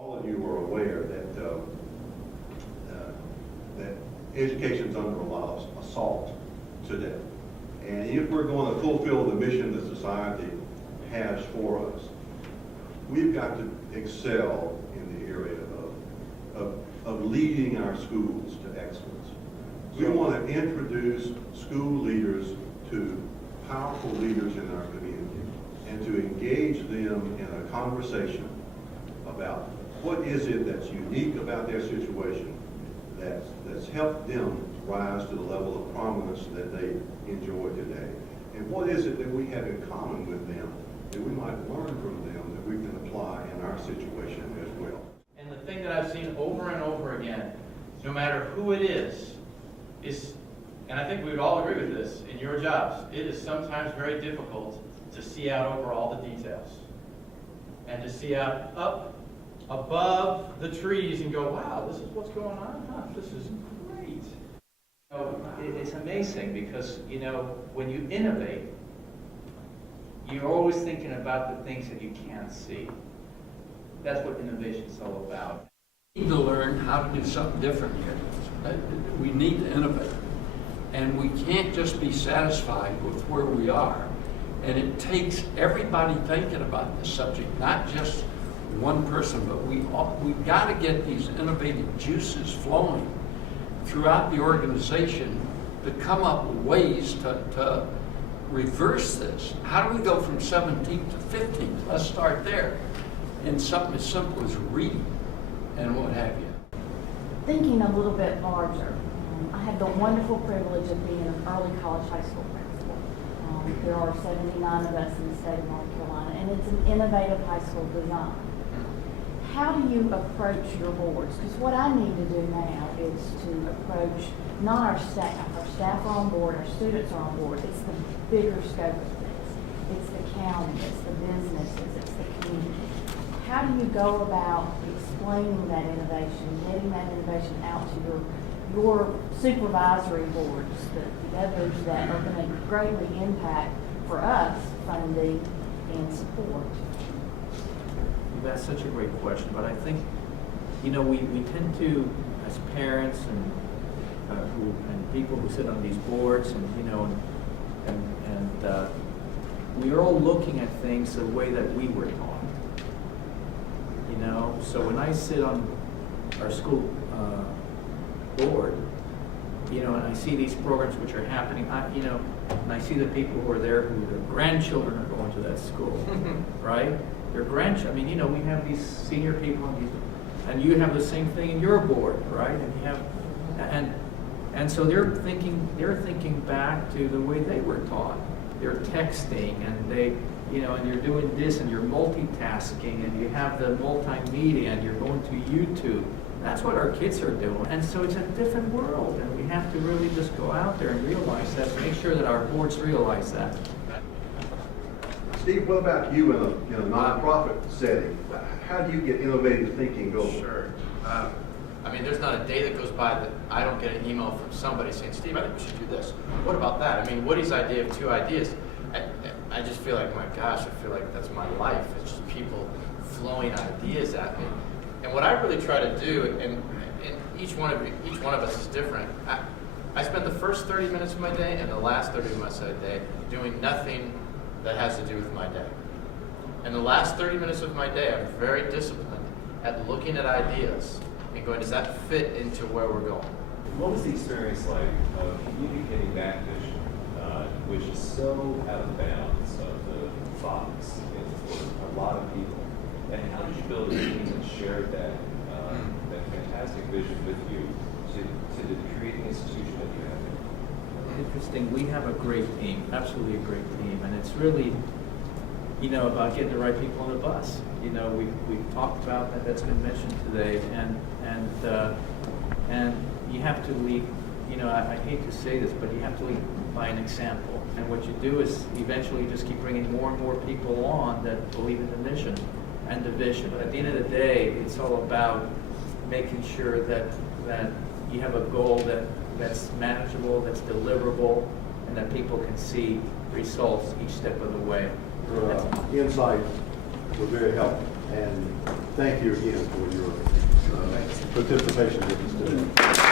All of you are aware that education's under a lot of assault today. And if we're going to fulfill the mission that society has for us, we've got to excel in the area of leading our schools to excellence. We want to introduce school leaders to powerful leaders in our community and to engage them in a conversation about what is it that's unique about their situation that's helped them rise to the level of prominence that they enjoy today. And what is it that we have in common with them that we might learn from them that we can apply in our situation as well. And the thing that I've seen over and over again, no matter who it is, and I think we would all agree with this, in your jobs, it is sometimes very difficult to see out over all the details. And to see out up above the trees and go, wow, this is what's going on, huh? This is great. It's amazing because, when you innovate, you're always thinking about the things that you can't see. That's what innovation is all about. We need to learn how to do something different here. We need to innovate. And we can't just be satisfied with where we are. And it takes everybody thinking about this subject, not just one person, but we've got to get these innovative juices flowing throughout the organization to come up with ways to reverse this. How do we go from 17th to 15th? Let's start there. And something as simple as reading and what have you. Thinking a little bit larger, I had the wonderful privilege of being an early college high school principal. There are 79 of us in the state of North Carolina, and it's an innovative high school design. How do you approach your boards? Because what I need to do now is to approach not our staff. Our staff are on board, our students are on board. It's the bigger scope of things. It's the county, it's the businesses, it's the community. How do you go about explaining that innovation, getting that innovation out to your supervisory boards, the others that are going to greatly impact, for us, funding and support? That's such a great question, but I think, we tend to, as parents and people who sit on these boards, and we are all looking at things the way that we were taught. So when I sit on our school board, and I see these programs which are happening, and I see the people who are there who their grandchildren are going to that school, right? Their grandchildren. We have these senior people, and you have the same thing in your board, right? And you have, and so they're thinking back to the way they were taught. They're texting, and and you're doing this, and you're multitasking, and you have the multimedia, and you're going to YouTube. That's what our kids are doing. And so it's a different world, and we have to really just go out there and realize that, make sure that our boards realize that. Steve, what about you in a nonprofit setting? How do you get innovative thinking going? Sure. There's not a day that goes by that I don't get an email from somebody saying, Steve, I think we should do this. What about that? Woody's idea of 2 ideas. I just feel like, my gosh, I feel like that's my life. It's just people flowing ideas at me. And what I really try to do, and each one of us is different. I spend the first 30 minutes of my day and the last 30 minutes of the day doing nothing that has to do with my day. And the last 30 minutes of my day, I'm very disciplined at looking at ideas and going, does that fit into where we're going? What was the experience like of communicating that vision, which is so out of bounds of the thoughts for a lot of people? And how did you build a team that shared that fantastic vision with you to create the institution that you have here? Interesting. We have a great team, absolutely a great team, and it's really, about getting the right people on the bus. We've talked about that. That's been mentioned today, and you have to lead. I hate to say this, but you have to lead by an example. And what you do is eventually just keep bringing more and more people on that believe in the mission and the vision. But at the end of the day, it's all about making sure that you have a goal that's manageable, that's deliverable, and that people can see results each step of the way. Your insight was very helpful. And thank you again for your participation with us today.